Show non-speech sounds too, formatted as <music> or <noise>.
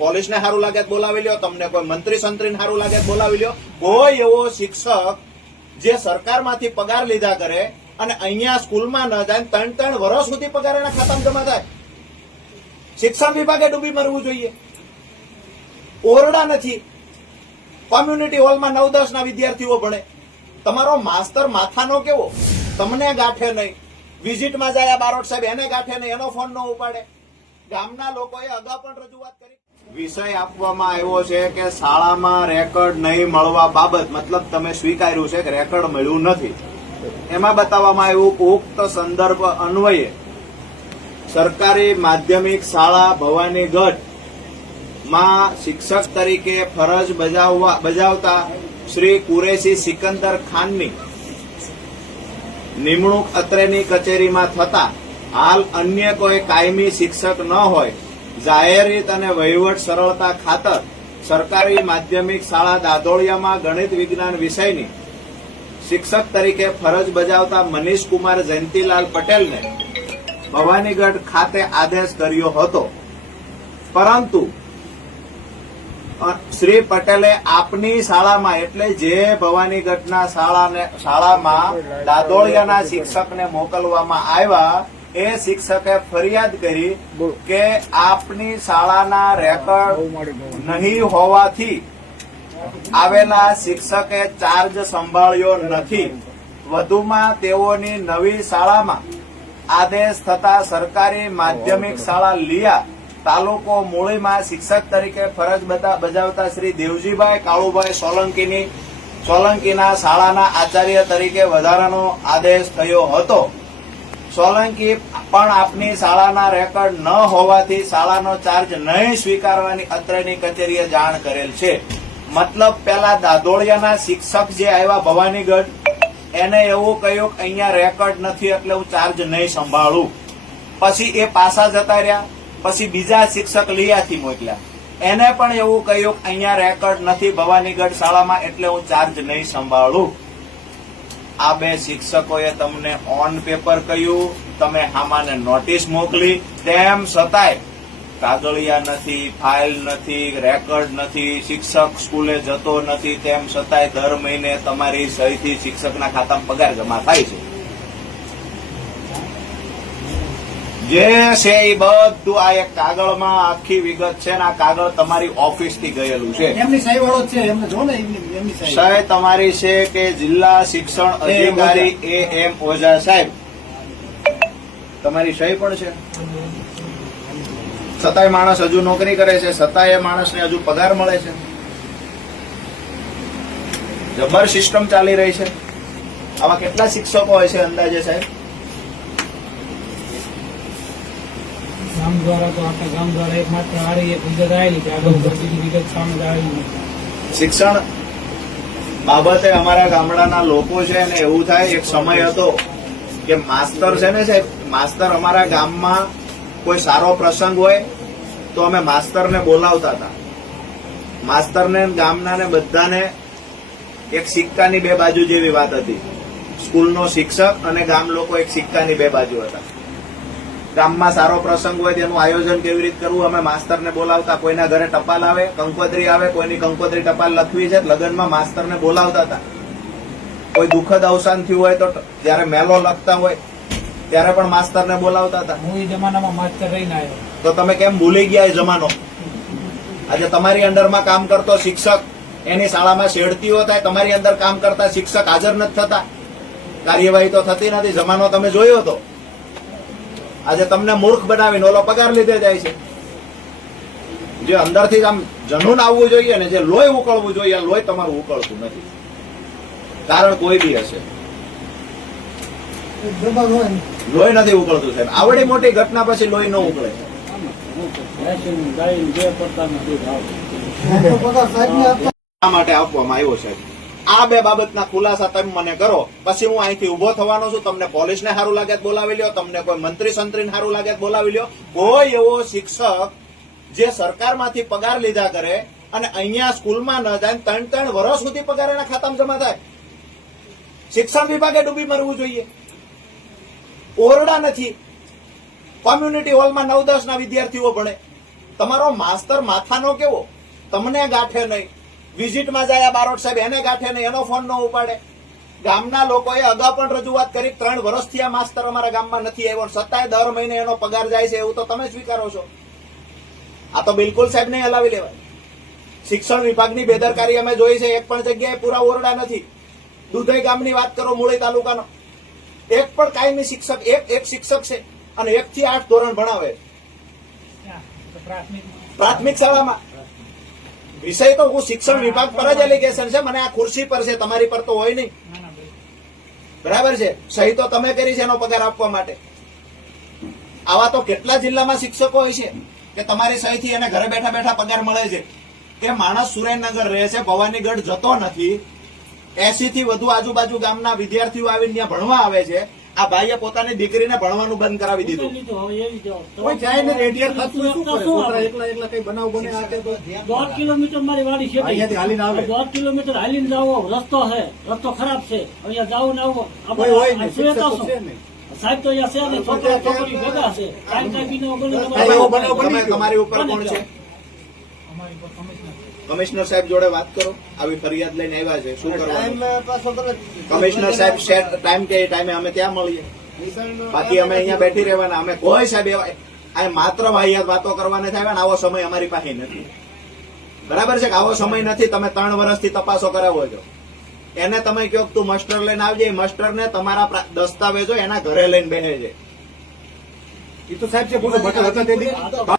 પોલીસને સારું લાગે બોલાવી લ્યો, તમને કોઈ મંત્રી સંત્રીને સારું લાગે બોલાવી લ્યો. કોઈ એવો શિક્ષક જે સરકારમાંથી પગાર લીધા કરે અને અહીંયા સ્કૂલમાં ન જાય, ત્રણ ત્રણ વર્ષ સુધી પગાર એના ખાતામાં જમા થાય. શિક્ષણ વિભાગે ડૂબી મરવું જોઈએ. ઓરડા નથી. કોમ્યુનિટી હોલમાં નવ દસ ના વિદ્યાર્થીઓ ભણે. તમારો માસ્તર માથાનો કેવો? તમને ગાંઠે નહીં. વિઝિટમાં જાય આ બારોટ સાહેબ, એને ગાંઠે નહીં, એનો ફોન ન ઉપાડે. ગામના લોકોએ અગાઉ પણ રજૂઆત કરી. વિષય આપવામાં આવ્યો છે કે શાળામાં રેકોર્ડ નહીં મળવા બાબત, મતલબ તમે સ્વીકાર્યું છે કે રેકોર્ડ મળ્યું નથી. એમાં બતાવવામાં આવ્યું ઉક્ત સંદર્ભ અન્વયે સરકારી માધ્યમિક શાળા ભવાની ગઢમાં શિક્ષક તરીકે ફરજ બજાવવા, બજાવતા શ્રી કુરેશી સિકંદર ખાનની નિમણૂક અત્રેની કચેરીમાં થતા હાલ અન્ય કોઈ કાયમી શિક્ષક ન હોય, જાહેરિત અને વહીવટ સરળતા ખાતર સરકારી માધ્યમિક શાળા દાદોળિયામાં ગણિત વિજ્ઞાન વિષયની શિક્ષક તરીકે ફરજ બજાવતા મનીષ કુમાર જયંતિલાલ પટેલને ભવાનીગઢ ખાતે આદેશ કર્યો હતો. પરંતુ શ્રી પટેલે આપની શાળામાં એટલે જે ભવાનીગઢના શાળાને, શાળામાં દાદોળિયાના શિક્ષકને મોકલવામાં આવ્યા એ શિક્ષકે ફરિયાદ કરી કે આપની શાળાના રેકોર્ડ નહીં હોવાથી આવેલા શિક્ષકે ચાર્જ સંભાળ્યો નથી. વધુમાં તેઓની નવી શાળામાં આદેશ થતા સરકારી માધ્યમિક શાળા લિયા તાલુકો મૂળીમાં શિક્ષક તરીકે ફરજ બજાવતા શ્રી દેવજીભાઈ કાળુભાઈ સોલંકીની સોલંકીના શાળાના આચાર્ય તરીકે વધારાનો આદેશ થયો હતો. સોલંકી પણ આપની શાળાના રેકોર્ડ ન હોવાથી શાળાનો ચાર્જ નહીં સ્વીકારવાની અત્રેની કચેરીએ જાણ કરેલ છે. મતલબ પેલા દાદોળિયાના શિક્ષક જે આવ્યા ભવાનીગઢ, એને એવું કહ્યું કે અહીંયા રેકોર્ડ નથી એટલે હું ચાર્જ નહીં સંભાળું. પછી એ પાછા જતા રહ્યા, પછી બીજા શિક્ષક લિયાથી મોકલ્યા. એને પણ એવું કહ્યું કે અહીંયા રેકોર્ડ નથી ભવાનીગઢ શાળામાં એટલે હું ચાર્જ નહીં સંભાળું. આ બે શિક્ષકોએ તમને ઓન પેપર કહ્યું, તમે આમાંને નોટિસ મોકલી. તેમ છતાંય, કાગળિયા નથી ફાઇલ નથી રેકર્ડ નથી, શિક્ષક સ્કૂલે જતો નથી, તેમ છતાંય દર મહિને તમારી સહીથી શિક્ષકના ખાતામાં પગાર જમા થાય છે. જે છે એ બધું. આ એક કાગળમાં આખી વિગત છે ને આ કાગળ તમારી ઓફિસથી ગયેલું છે. એમની સહી વાળો છે. એમને જો ને એમની સહી તમારી છે કે જિલ્લા શિક્ષણ અધિકારી એ એમ ઓઝા સાહેબ તમારી સહી પણ છે? છતાંય માણસ હજુ નોકરી કરે છે. છતાંય એ માણસને હજુ પગાર મળે છે. જબર સિસ્ટમ ચાલી રહી છે. આવા કેટલા શિક્ષકો હોય છે અંદાજે સાહેબ? ગામ દ્વારા તો આપણા ગામ દ્વારા એક માત્ર હારી એક વિગત આવેલી કે આગળ બીજી વિગત સામે આવેલી શિક્ષણ બાબતે અમારા ગામડાના લોકો છે ને એવું થાય, એક સમય હતો કે માસ્તર છે ને સાહેબ, માસ્તર અમારા ગામમાં કોઈ સારો પ્રસંગ હોય તો અમે માસ્તરને બોલાવતા હતા. માસ્તરને ગામના ને બધાને એક સિક્કાની બે બાજુ જેવી વાત હતી. સ્કૂલનો શિક્ષક અને ગામ લોકો એક સિક્કાની બે બાજુ હતા. ગામમાં સારો પ્રસંગ હોય તેનું આયોજન કેવી રીતે કરવું અમે માસ્તરને બોલાવતા કોઈના ઘરે ટપાલ આવે કંકોત્રી આવે કોઈની કંકોત્રી ટપાલ લખવી છે લગ્નમાં માસ્તરને બોલાવતા હતા. કોઈ દુઃખદ અવસાન થયું હોય તો જયારે મેલો લખતા હોય ત્યારે પણ માસ્તરને બોલાવતા હતા. હું એ જમાનામાં માસ્તર રહીને આવ્યો તો તમે કેમ ભૂલી ગયા એ જમાનો? આજે તમારી અંડરમાં કામ કરતો શિક્ષક એની શાળામાં શેડતીઓ થાય તમારી અંદર કામ કરતા શિક્ષક હાજર નથી થતા. કાર્યવાહી તો થતી નથી. જમાનો તમે જોયો હતો આજે તમને મૂર્ખ બનાવીને ઓલો પગાર લીધે જાય છે. જે અંદરથી આમ જનૂન આવવું જોઈએ ને જે લોહી ઉકળવું જોઈએ લોહી તમારું ઉકળતું નથી. કારણ કોઈ બી હશે. લોહી નથી ઉકળતું સાહેબ. આવડી મોટી ઘટના પછી લોહી ન ઉકળે. <laughs> મોટો આપવામાં આવ્યો છે આ બે બાબતના ખુલાસા તમે મને કરો. પછી હું અહીંથી ઊભો થવાનો છું. તમને પોલીસને સારું લાગે બોલાવી લ્યો. તમને કોઈ મંત્રી સંત્રીને સારું લાગે બોલાવી લ્યો. કોઈ એવો શિક્ષક જે સરકારમાંથી પગાર લીધા કરે અને અહીંયા સ્કૂલમાં ન જાય ત્રણ ત્રણ વર્ષ સુધી પગાર એના ખાતામાં જમા થાય. શિક્ષણ વિભાગે ડૂબી મરવું જોઈએ. ઓરડા નથી. કોમ્યુનિટી હોલમાં નવ દસ ના વિદ્યાર્થીઓ ભણે. તમારો માસ્તર માથાનો કેવો? તમને ગાંઠે નહીં. વિઝિટમાં જાય આ બારોટ સાહેબ એને ગાંઠે નહીં એનો ફોન ન ઉપાડે. ગામના લોકોએ અગાઉ પણ રજૂઆત કરી ત્રણ વર્ષથી આ માસ્તર અમારા ગામમાં નથી આવ્યો છતાંય દર મહિને એનો પગાર જાય છે એવું તો તમે સ્વીકારો છો. આ તો બિલકુલ સાહેબ નહીં હલાવી લેવાય. શિક્ષણ વિભાગની બેદરકારી અમે જોઈ છે એક પણ જગ્યાએ પૂરા ઓરડા નથી. દુધઈ ગામની વાત કરો મૂળી તાલુકાનો. એક પણ કાયમી શિક્ષક એક એક શિક્ષક છે અને એક થી આઠ ધોરણ ભણાવે. પ્રાથમિક શાળામાં. વિષય તો હું શિક્ષણ વિભાગ પર જ એલિગેશન છે મને આ ખુરશી પર છે તમારી પર તો હોય નહીં. બરાબર છે? સહી તો તમે કરી છે એનો પગાર આપવા માટે. આવા તો કેટલા જિલ્લામાં શિક્ષકો હોય છે કે તમારી સહીથી એને ઘરે બેઠા બેઠા પગાર મળે છે? કે માણસ સુરેન્દ્રનગર રહે છે ભવાનીગઢ જતો નથી એસી થી વધુ આજુબાજુ ગામના વિદ્યાર્થીઓ આવીને ત્યાં ભણવા આવે છે આ ભાઈએ પોતાની દીકરીને ભણવાનું બંધ કરાવી દીધું. કોઈ જાય ને રેડિયર ખાતું શું કરે? છોકરા એકલા એકલા કઈ બનાવ બને આ દોઢ કિલોમીટર મારી વાડી છે અહીંયાથી હાલીને આવે. દોઢ કિલોમીટર હાલીને જાવો રસ્તો છે. રસ્તો ખરાબ છે. અહીંયા જાવ ને આવો. કોઈ હોય ને શિક્ષકો. છે સાહેબ તો અહીંયા છે ને છોકરા છોકરી ભેગા છે. તમારી ઉપર કોણ છે? અમારી ઉપર કમિશનર કમિશનર સાહેબ જોડે વાત કરો. આવી ફરિયાદ લઈને આવ્યા છે. શું કરવાનું? કમિશનર સાહેબ સેટ ટાઈમ કે ટાઈમે અમે ત્યાં મળીએ. બાકી અમે અહીંયા બેઠી રહેવાના. અમે કોઈ સાહેબ એવા આ માત્ર વાહિયાત વાતો કરવાને થાય ને આવો સમય અમારી પાસે નથી. બરાબર છે કે આવો સમય નથી? તમે ત્રણ વર્ષથી તપાસો કરાવો છો. એને તમે કહો કે તું મસ્ટર લઈને આવજે. એ મસ્ટર ને તમારા દસ્તાવેજો એના ઘરે લઈને બેસે છે. એ તો સાહેબ છે